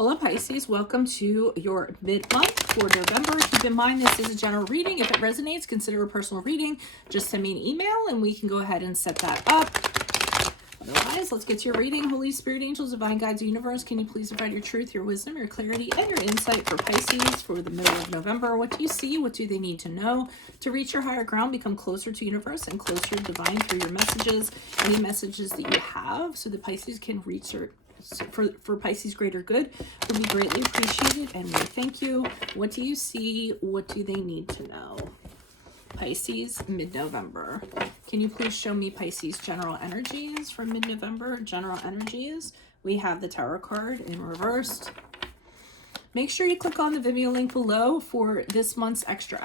Hola Pisces, welcome to your mid-month for November. Keep in mind this is a general reading. If it resonates, consider a personal reading. Just send me an email and we can go ahead and set that up. Otherwise, let's get to your reading. Holy Spirit, angels, divine guides, universe, can you please provide your truth, your wisdom, your clarity, and your insight for Pisces for the middle of November? What do you see? What do they need to know to reach your higher ground, become closer to universe and closer to divine through your messages, any messages that you have, so that Pisces can reach your for Pisces greater good would be greatly appreciated, and we thank you. What do you see? What do they need to know? Pisces, mid-November. Can you please show me Pisces general energies for mid-November? General energies. We have the Tarot card in reversed. Make sure you click on the Vimeo link below for this month's extra,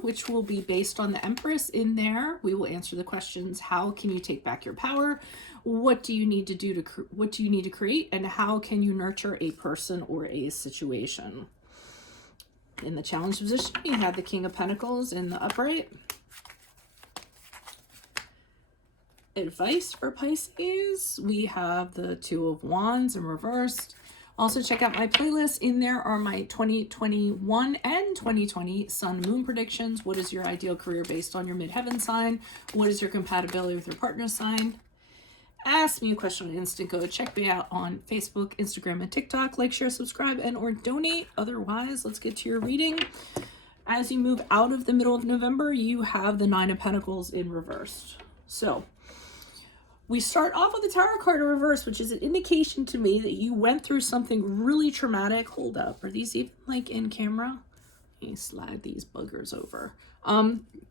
which will be based on the Empress. In there, we will answer the questions: how can you take back your power? What do you need to do what do you need to create? And how can you nurture a person or a situation? In the challenge position, we have the King of Pentacles in the upright. Advice for Pisces, we have the Two of Wands in reversed. Also check out my playlist. In there are my 2021 and 2020 Sun Moon predictions. What is your ideal career based on your midheaven sign? What is your compatibility with your partner's sign? Ask me a question on Instant Go. Check me out on Facebook, Instagram, and TikTok. Like, share, subscribe, and or donate. Otherwise, let's get to your reading. As you move out of the middle of November, you have the Nine of Pentacles in reversed. So we start off with the Tarot card in reverse, which is an indication to me that you went through something really traumatic. Hold up. Are these even like in camera? Let me slide these buggers over.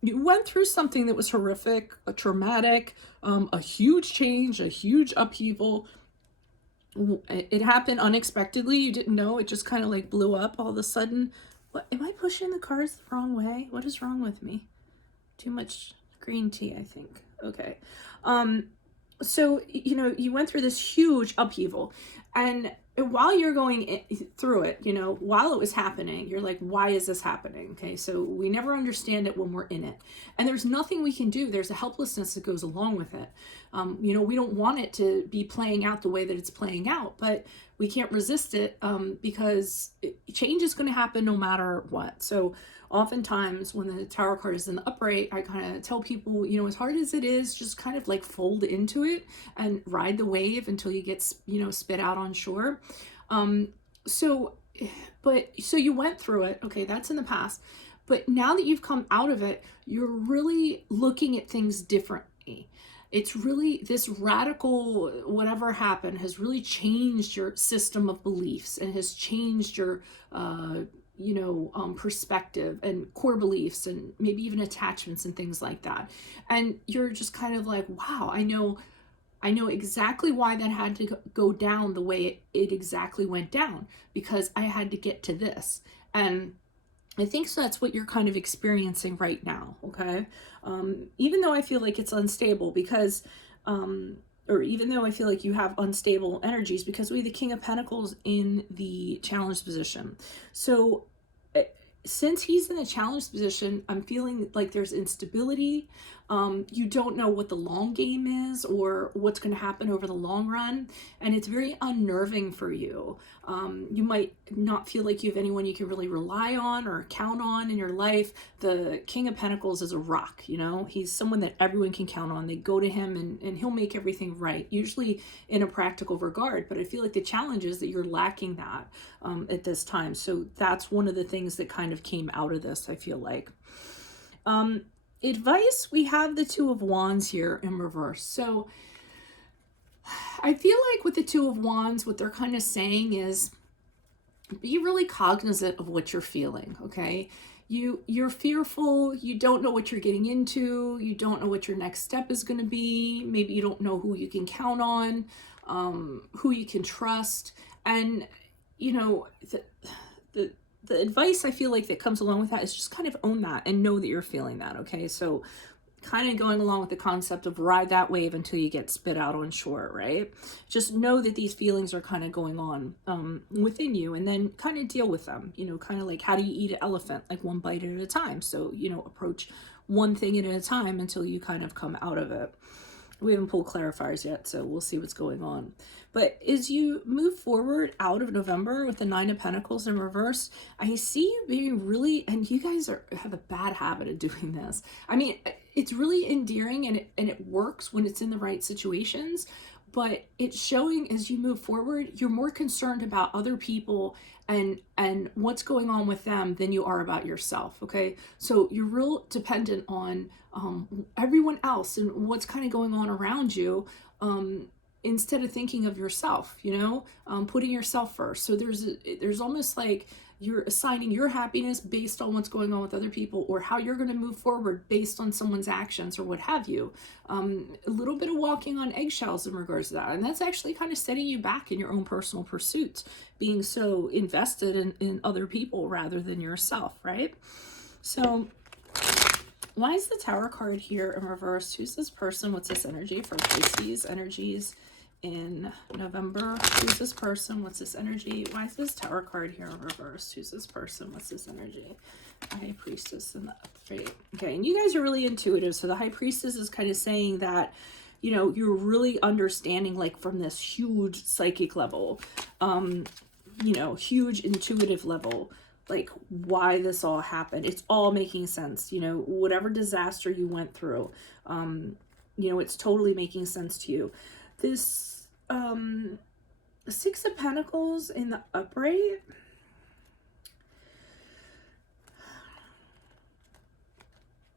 You went through something that was horrific, a traumatic, a huge change, a huge upheaval. It happened unexpectedly. You didn't know. It just kind of like blew up all of a sudden. What, am I pushing the cards the wrong way? What is wrong with me? Too much green tea, I think. Okay. So, you know, you went through this huge upheaval, and while you're going through it, you know, while it was happening, you're like, why is this happening? Okay. So we never understand it when we're in it, and there's nothing we can do. There's a helplessness that goes along with it. You know, we don't want it to be playing out the way that it's playing out, but we can't resist it, because change is going to happen no matter what. So oftentimes when the Tower card is in the upright, I kind of tell people, you know, as hard as it is, just kind of like fold into it and ride the wave until you get, you know, spit out on shore. So you went through it. Okay. That's in the past. But now that you've come out of it, you're really looking at things differently. It's really this radical, whatever happened has really changed your system of beliefs and has changed your, perspective and core beliefs and maybe even attachments and things like that. And you're just kind of like, wow, I know exactly why that had to go down the way it exactly went down, because I had to get to this. And I think so that's what you're kind of experiencing right now, okay? Even though I feel like it's unstable because, or even though I feel like you have unstable energies, because we have the King of Pentacles in the challenge position. So since he's in the challenge position, I'm feeling like there's instability. You don't know what the long game is or what's going to happen over the long run. And it's very unnerving for you. You might not feel like you have anyone you can really rely on or count on in your life. The King of Pentacles is a rock, you know, he's someone that everyone can count on. They go to him and he'll make everything right, usually in a practical regard. But I feel like the challenge is that you're lacking that at this time. So that's one of the things that kind of came out of this, I feel like. Advice, we have the Two of Wands here in reverse. So I feel like with the Two of Wands, what they're kind of saying is be really cognizant of what you're feeling, okay? You're fearful, you don't know what you're getting into, you don't know what your next step is going to be, maybe you don't know who you can count on, who you can trust, and you know, the advice I feel like that comes along with that is just kind of own that and know that you're feeling that, okay? So kind of going along with the concept of ride that wave until you get spit out on shore, right? Just know that these feelings are kind of going on within you, and then kind of deal with them, you know, kind of like how do you eat an elephant, like one bite at a time. So, you know, approach one thing at a time until you kind of come out of it. We haven't pulled clarifiers yet, so we'll see what's going on. But as you move forward out of November with the Nine of Pentacles in reverse, I see you being really, and you guys have a bad habit of doing this. I mean, it's really endearing, and it works when it's in the right situations, but it's showing as you move forward, you're more concerned about other people and what's going on with them than you are about yourself. Okay, so you're real dependent on everyone else and what's kind of going on around you, instead of thinking of yourself, you know, putting yourself first. So there's almost like you're assigning your happiness based on what's going on with other people, or how you're going to move forward based on someone's actions or what have you. A little bit of walking on eggshells in regards to that. And that's actually kind of setting you back in your own personal pursuits, being so invested in other people rather than yourself, right? So why is the Tower card here in reverse? Who's this person? What's this energy for Pisces energies in November? Who's this person? What's this energy? Why is this Tower card here in reverse? Who's this person? What's this energy? High Priestess and the upright. Okay, and you guys are really intuitive. So the High Priestess is kind of saying that, you know, you're really understanding, like, from this huge psychic level, you know, huge intuitive level, like, why this all happened. It's all making sense. You know, whatever disaster you went through, you know, it's totally making sense to you. This Six of Pentacles in the upright,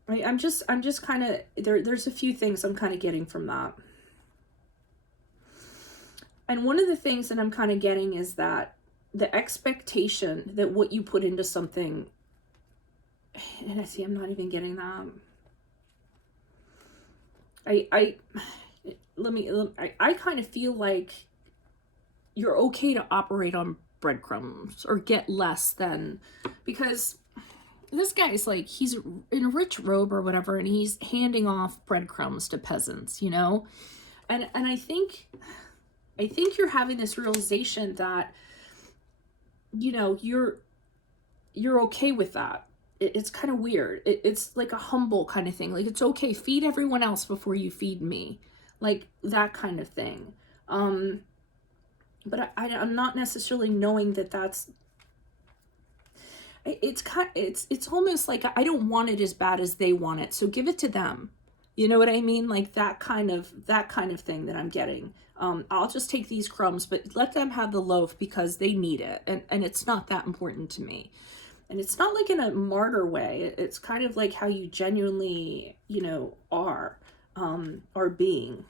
right? I'm just kind of there's a few things I'm kind of getting from that. And one of the things that I'm kind of getting is that the expectation that what you put into something, and I see I'm not even getting that. I kind of feel like you're okay to operate on breadcrumbs or get less than, because this guy's like, he's in a rich robe or whatever, and he's handing off breadcrumbs to peasants, you know? And I think you're having this realization that, you know, you're okay with that. It's kind of weird. It's like a humble kind of thing. Like, it's okay, feed everyone else before you feed me. Like, that kind of thing. But I'm not necessarily knowing that that's, it's almost like, I don't want it as bad as they want it, so give it to them. You know what I mean? Like, that kind of thing that I'm getting. I'll just take these crumbs, but let them have the loaf because they need it. And it's not that important to me. And it's not like in a martyr way. It's kind of like how you genuinely, you know, are being.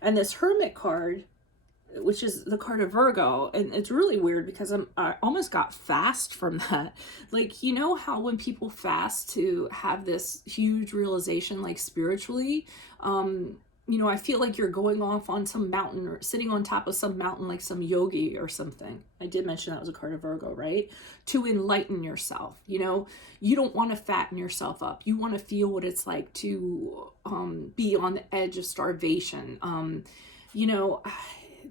And this Hermit card, which is the card of Virgo, and it's really weird because I almost got fast from that. Like, you know how when people fast to have this huge realization, like spiritually, you know, I feel like you're going off on some mountain or sitting on top of some mountain, like some yogi or something. I did mention that was a card of Virgo, right? To enlighten yourself. You know, you don't want to fatten yourself up. You want to feel what it's like to be on the edge of starvation. You know,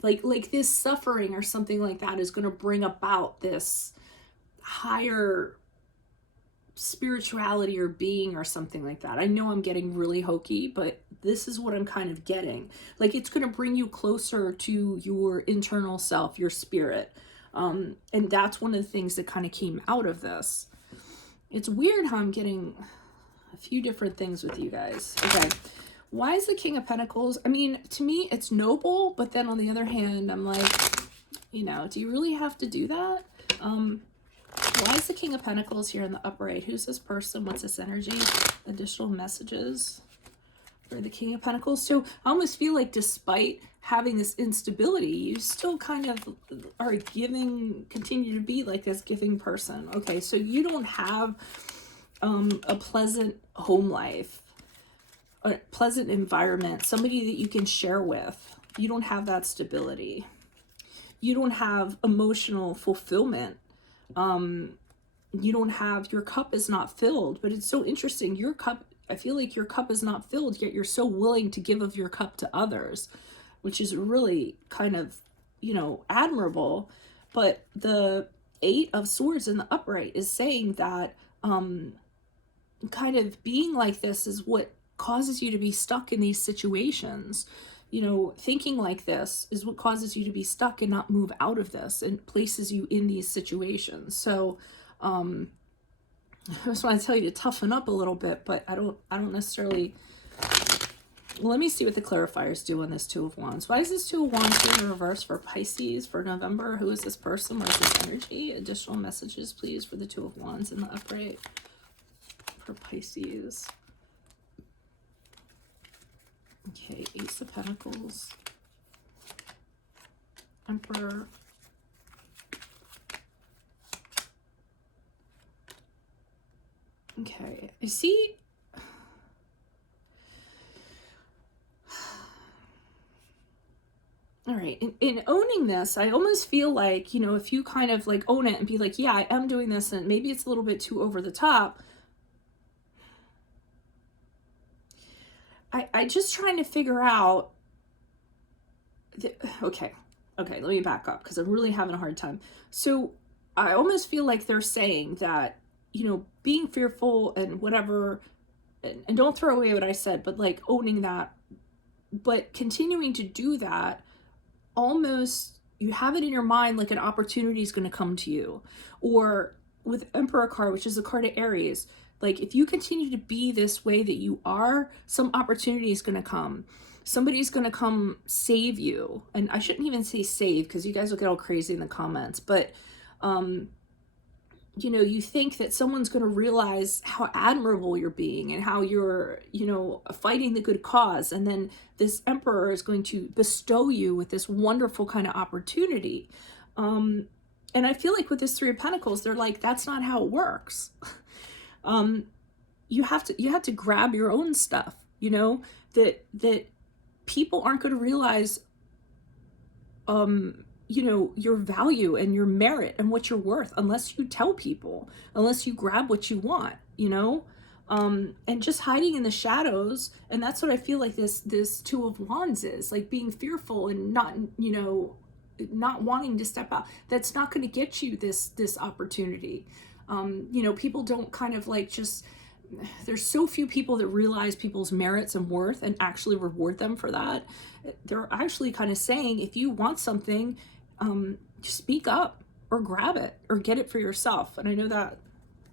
like this suffering or something like that is going to bring about this higher spirituality or being or something like that. I know I'm getting really hokey, but this is what I'm kind of getting. Like, it's going to bring you closer to your internal self, your spirit. And that's one of the things that kind of came out of this. It's weird how I'm getting a few different things with you guys. Okay. Why is the King of Pentacles? I mean, to me, it's noble, but then on the other hand, I'm like, you know, do you really have to do that? Why is the King of Pentacles here in the upright? Who's this person? What's this energy? Additional messages for the King of Pentacles. So I almost feel like despite having this instability, you still kind of are giving, continue to be like this giving person. Okay, so you don't have a pleasant home life, a pleasant environment, somebody that you can share with. You don't have that stability. You don't have emotional fulfillment. You don't have, your cup is not filled. But it's so interesting, your cup, I feel like your cup is not filled, yet you're so willing to give of your cup to others, which is really kind of, you know, admirable. But the Eight of Swords in the upright is saying that kind of being like this is what causes you to be stuck in these situations, you know, thinking like this is what causes you to be stuck and not move out of this, and places you in these situations. So I just want to tell you to toughen up a little bit, but I don't necessarily. Well, let me see what the clarifiers do on this Two of Wands. Why is this Two of Wands here in reverse for Pisces for November? Who is this person? Where's this energy? Additional messages, please, for the Two of Wands in the upright for Pisces. Okay, Ace of Pentacles, Emperor, okay, I see. All right, in owning this, I almost feel like, you know, if you kind of like own it and be like, yeah, I am doing this, and maybe it's a little bit too over the top. I just trying to figure out, okay, let me back up because I'm really having a hard time. So I almost feel like they're saying that, you know, being fearful and whatever, and don't throw away what I said, but like owning that, but continuing to do that, almost you have it in your mind like an opportunity is going to come to you. Or with Emperor card, which is a card of Aries, like if you continue to be this way that you are, some opportunity is going to come. Somebody's going to come save you. And I shouldn't even say save because you guys will get all crazy in the comments, but you know, you think that someone's going to realize how admirable you're being and how you're, you know, fighting the good cause. And then this Emperor is going to bestow you with this wonderful kind of opportunity. And I feel like with this Three of Pentacles, they're like, that's not how it works. You have to grab your own stuff, you know, that people aren't going to realize, you know, your value and your merit and what you're worth unless you tell people, unless you grab what you want, you know, and just hiding in the shadows. And that's what I feel like this Two of Wands is, like being fearful and not, you know, not wanting to step out. That's not going to get you this opportunity. You know, people don't kind of like just, there's so few people that realize people's merits and worth and actually reward them for that. They're actually kind of saying, if you want something, speak up or grab it or get it for yourself. And I know that,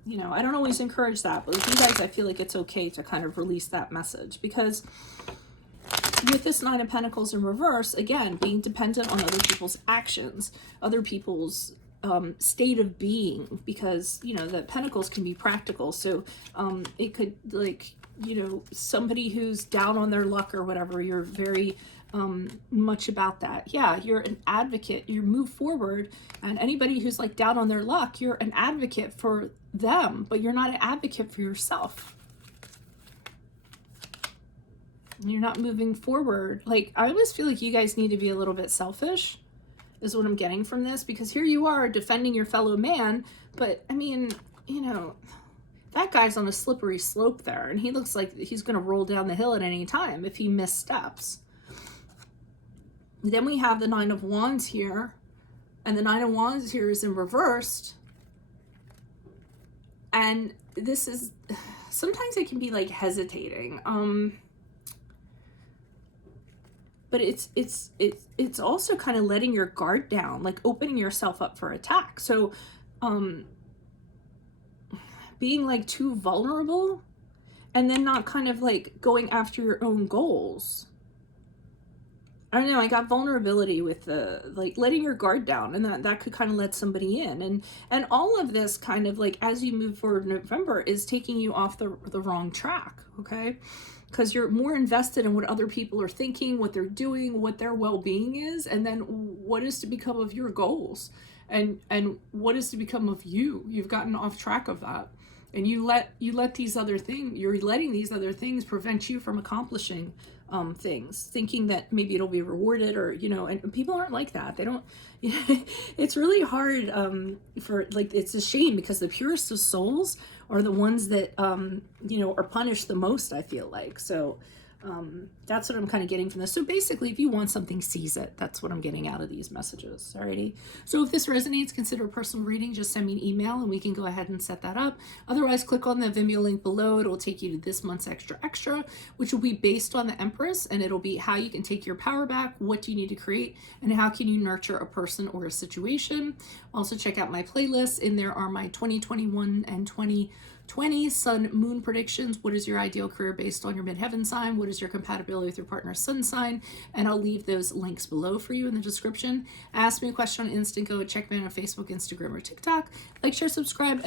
you know, I don't always encourage that, but with you guys, I feel like it's okay to kind of release that message, because with this Nine of Pentacles in reverse, again, being dependent on other people's actions, other people's state of being, because, you know, the Pentacles can be practical. So it could, like, you know, somebody who's down on their luck or whatever, you're very much about that. Yeah, you're an advocate, you move forward, and anybody who's like down on their luck, you're an advocate for them, but you're not an advocate for yourself. You're not moving forward. Like, I always feel like you guys need to be a little bit selfish, is what I'm getting from this, because here you are defending your fellow man, but I mean, you know, that guy's on a slippery slope there, and he looks like he's going to roll down the hill at any time if he missteps. Then we have the Nine of Wands here, and the Nine of Wands here is in reversed. And this is, sometimes it can be like hesitating. But it's also kind of letting your guard down, like opening yourself up for attack. So being like too vulnerable and then not kind of like going after your own goals. I don't know, I got vulnerability with the, like, letting your guard down, and that could kind of let somebody in. And all of this kind of like, as you move forward in November, is taking you off the wrong track, okay? Because you're more invested in what other people are thinking, what they're doing, what their well-being is, and then what is to become of your goals, and what is to become of you. You've gotten off track of that, and you let these other things, you're letting these other things prevent you from accomplishing things, thinking that maybe it'll be rewarded, or, you know, and people aren't like that. They don't, it's really hard for, like, it's a shame, because the purest of souls are the ones that, you know, are punished the most, I feel like. So That's what I'm kind of getting from this. So basically, if you want something, seize it. That's what I'm getting out of these messages. Alrighty. So if this resonates, consider a personal reading. Just send me an email and we can go ahead and set that up. Otherwise, click on the Vimeo link below. It will take you to this month's extra, which will be based on the Empress, and it'll be how you can take your power back, what do you need to create, and how can you nurture a person or a situation. Also, check out my playlist. In there are my 2021 and 2020 sun moon predictions. What is your ideal career based on your midheaven sign? What is your compatibility with your partner's sun sign? And I'll leave those links below for you in the description. Ask me a question on Instant Go. Check me out on Facebook, Instagram, or TikTok. Like, share, subscribe.